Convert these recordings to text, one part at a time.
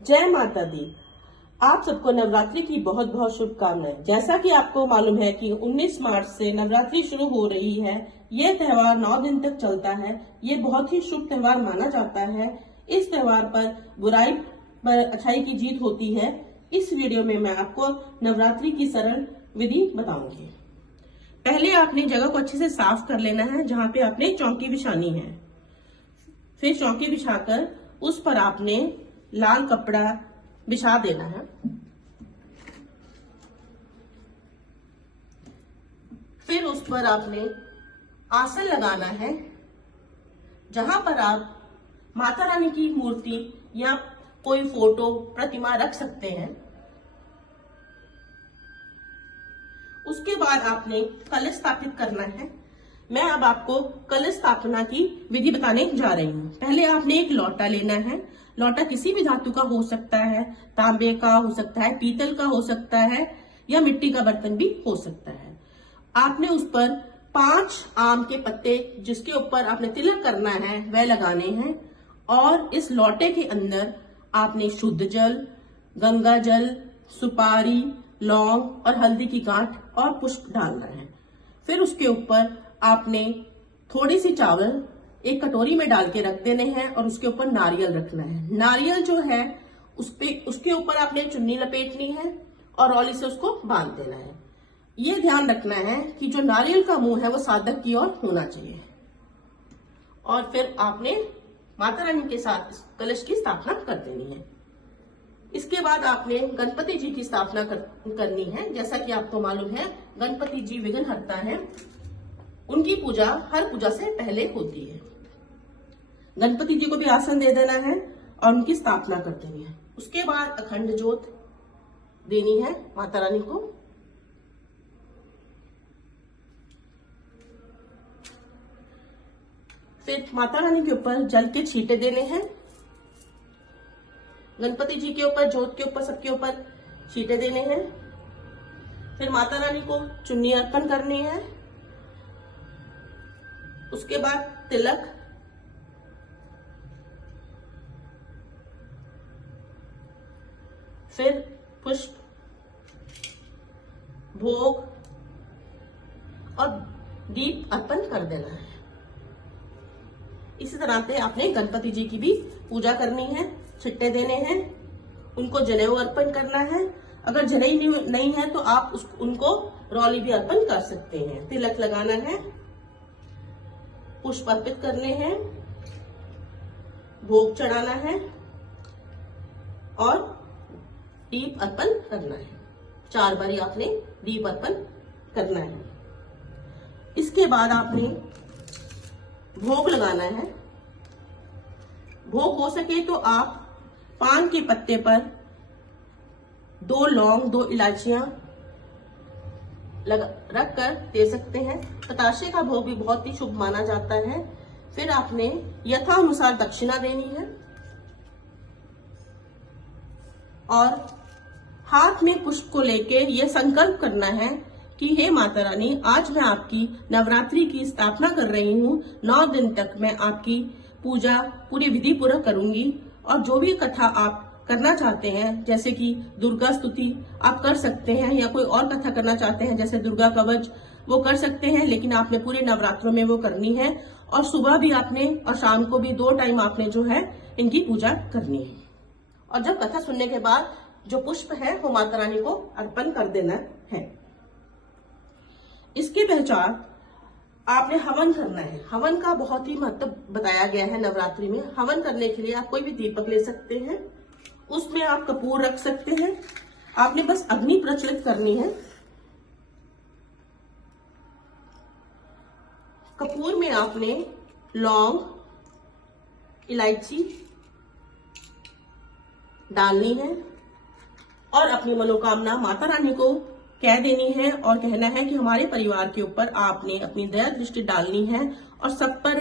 जय माता दी। आप सबको नवरात्रि की बहुत बहुत शुभकामनाएं। जैसा कि आपको मालूम है कि 19 मार्च से नवरात्रि शुरू हो रही है। ये त्योहार 9 दिन तक चलता है। ये बहुत ही शुभ त्योहार माना जाता है। इस त्योहार पर बुराई पर अच्छाई की जीत होती है। इस वीडियो में मैं आपको नवरात्रि की सरल विधि बताऊंगी। पहले आपने जगह को अच्छे से साफ कर लेना है, जहाँ पे आपने चौकी बिछानी है। फिर चौकी बिछाकर उस पर आपने लाल कपड़ा बिछा देना है। फिर उस पर आपने आसन लगाना है, जहां पर आप माता रानी की मूर्ति या कोई फोटो प्रतिमा रख सकते हैं। उसके बाद आपने कलश स्थापित करना है। मैं अब आपको कलश स्थापना की विधि बताने जा रही हूँ। पहले आपने एक लोटा लेना है। लोटा किसी भी धातु का हो सकता है, तांबे का हो सकता है, पीतल का हो सकता है या मिट्टी का बर्तन भी हो सकता है। आपने उस पर 5 आम के पत्ते, जिसके ऊपर आपने तिलक करना है, वह लगाने हैं। और इस लोटे के अंदर आपने शुद्ध जल, गंगा जल, सुपारी, लौंग और हल्दी की गांठ और पुष्प डालना है। फिर उसके ऊपर आपने थोड़ी सी चावल एक कटोरी में डाल के रख देने हैं और उसके ऊपर नारियल रखना है। नारियल जो है उसके ऊपर आपने चुन्नी लपेटनी है और रौली से उसको बांध देना है। ये ध्यान रखना है कि जो नारियल का मुंह है वो साधक की ओर होना चाहिए। और फिर आपने माता रानी के साथ कलश की स्थापना कर देनी है। इसके बाद आपने गणपति जी की स्थापना करनी है। जैसा कि आपको मालूम है, गणपति जी विघ्नहर्ता हैं। उनकी पूजा हर पूजा से पहले होती है। गणपति जी को भी आसन दे देना है और उनकी स्थापना कर देनी है। उसके बाद अखंड ज्योत देनी है माता रानी को। फिर माता रानी के ऊपर जल के छींटे देने हैं। गणपति जी के ऊपर, ज्योत के ऊपर, सबके ऊपर छींटे देने हैं। फिर माता रानी को चुन्नी अर्पण करनी है। उसके बाद तिलक, फिर पुष्प, भोग और दीप अर्पण कर देना है। इसी तरह से आपने गणपति जी की भी पूजा करनी है। छिट्टे देने हैं, उनको जनेऊ अर्पण करना है। अगर जनेऊ नहीं है तो आप उनको रौली भी अर्पण कर सकते हैं। तिलक लगाना है, पुष्प अर्पित करने हैं, भोग चढ़ाना है और दीप अर्पण करना है। 4 बारी आपने दीप अर्पण करना है। इसके बाद आपने भोग लगाना है। भोग हो सके तो आप पान के पत्ते पर 2 लौंग, 2 इलायचियां रख कर दे सकते हैं। बताशे का भोग भी बहुत ही शुभ माना जाता है। फिर आपने यथानुसार दक्षिणा देनी है और हाथ में पुष्प को लेके ये संकल्प करना है कि हे माता रानी, आज मैं आपकी नवरात्रि की स्थापना कर रही हूँ। 9 दिन तक मैं आपकी पूजा पूरी विधि पूर्वक करूंगी और जो भी कथा आप करना चाहते हैं, जैसे कि दुर्गा स्तुति आप कर सकते हैं या कोई और कथा करना चाहते हैं जैसे दुर्गा कवच, वो कर सकते हैं। लेकिन आपने पूरे नवरात्रों में वो करनी है और सुबह भी आपने और शाम को भी 2 टाइम आपने जो है इनकी पूजा करनी है। और जब कथा सुनने के बाद जो पुष्प है वो माता रानी को अर्पण कर देना है। इसके पश्चात आपने हवन करना है। हवन का बहुत ही महत्व बताया गया है नवरात्रि में। हवन करने के लिए आप कोई भी दीपक ले सकते हैं, उसमें आप कपूर रख सकते हैं। आपने बस अग्नि प्रज्वलित करनी है। कपूर में आपने लौंग, इलायची डालनी है और अपनी मनोकामना माता रानी को कह देनी है और कहना है कि हमारे परिवार के ऊपर आपने अपनी दया दृष्टि डालनी है और सब पर,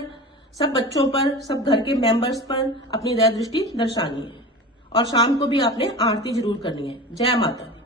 सब बच्चों पर, सब घर के मेंबर्स पर अपनी दया दृष्टि दर्शानी है। और शाम को भी आपने आरती जरूर करनी है। जय माता दी।